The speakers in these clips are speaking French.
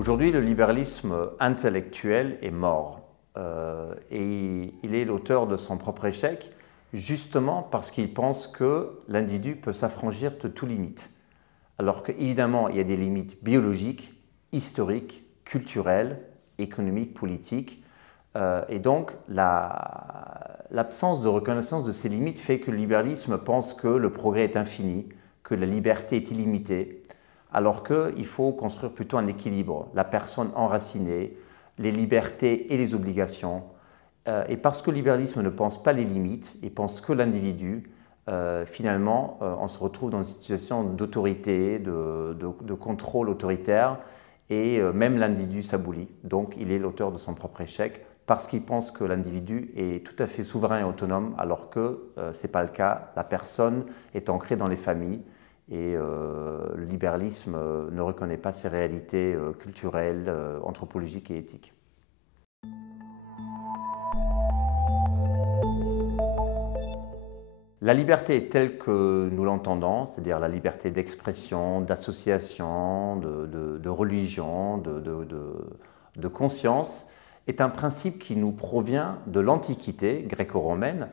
Aujourd'hui, le libéralisme intellectuel est mort et il est l'auteur de son propre échec, justement parce qu'il pense que l'individu peut s'affranchir de toute limite. Alors qu'évidemment, il y a des limites biologiques, historiques, culturelles, économiques, politiques. Et donc, l'absence de reconnaissance de ces limites fait que le libéralisme pense que le progrès est infini, que la liberté est illimitée, alors qu'il faut construire plutôt un équilibre, la personne enracinée, les libertés et les obligations. Et parce que le libéralisme ne pense pas les limites et pense que l'individu, finalement, on se retrouve dans une situation d'autorité, de contrôle autoritaire, et même l'individu s'abolit. Donc il est l'auteur de son propre échec, parce qu'il pense que l'individu est tout à fait souverain et autonome, alors que ce n'est pas le cas. La personne est ancrée dans les familles, et le libéralisme ne reconnaît pas ces réalités culturelles, anthropologiques et éthiques. La liberté est telle que nous l'entendons, c'est-à-dire la liberté d'expression, d'association, de religion, de conscience, est un principe qui nous provient de l'Antiquité gréco-romaine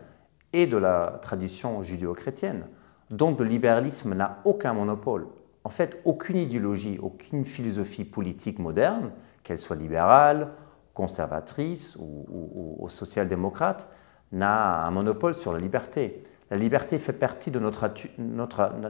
et de la tradition judéo-chrétienne. Donc le libéralisme n'a aucun monopole. En fait, aucune idéologie, aucune philosophie politique moderne, qu'elle soit libérale, conservatrice ou social-démocrate, n'a un monopole sur la liberté. La liberté fait partie de notre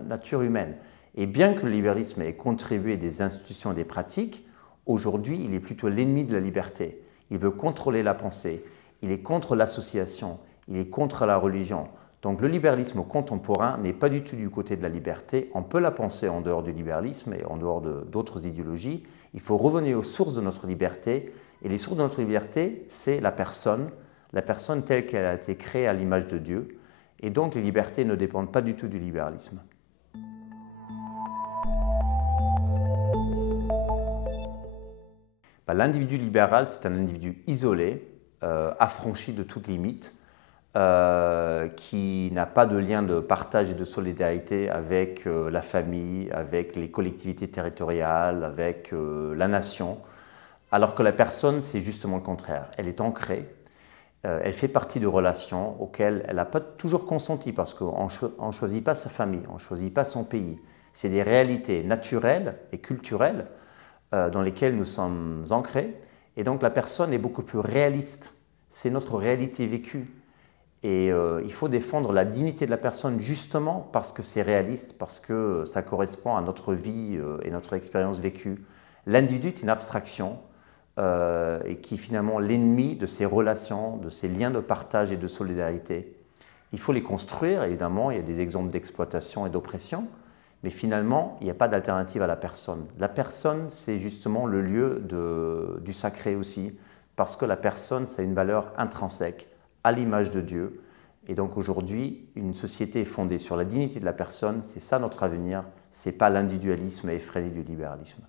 nature humaine. Et bien que le libéralisme ait contribué à des institutions et des pratiques, aujourd'hui, il est plutôt l'ennemi de la liberté. Il veut contrôler la pensée, il est contre l'association, il est contre la religion. Donc le libéralisme contemporain n'est pas du tout du côté de la liberté. On peut la penser en dehors du libéralisme et en dehors d'autres idéologies. Il faut revenir aux sources de notre liberté. Et les sources de notre liberté, c'est la personne telle qu'elle a été créée à l'image de Dieu. Et donc les libertés ne dépendent pas du tout du libéralisme. L'individu libéral, c'est un individu isolé, affranchi de toute limite, qui n'a pas de lien de partage et de solidarité avec la famille, avec les collectivités territoriales, avec la nation, alors que la personne, c'est justement le contraire. Elle est ancrée, elle fait partie de relations auxquelles elle n'a pas toujours consenti, parce qu'on ne choisit pas sa famille, on ne choisit pas son pays. C'est des réalités naturelles et culturelles dans lesquelles nous sommes ancrés, et donc la personne est beaucoup plus réaliste. C'est notre réalité vécue. Et il faut défendre la dignité de la personne justement parce que c'est réaliste, parce que ça correspond à notre vie et notre expérience vécue. L'individu est une abstraction et qui est finalement l'ennemi de ces relations, de ces liens de partage et de solidarité. Il faut les construire, évidemment, il y a des exemples d'exploitation et d'oppression, mais finalement, il n'y a pas d'alternative à la personne. La personne, c'est justement le lieu du sacré aussi, parce que la personne, c'est une valeur intrinsèque, à l'image de Dieu. Et donc aujourd'hui, une société est fondée sur la dignité de la personne, c'est ça notre avenir, ce n'est pas l'individualisme effréné du libéralisme.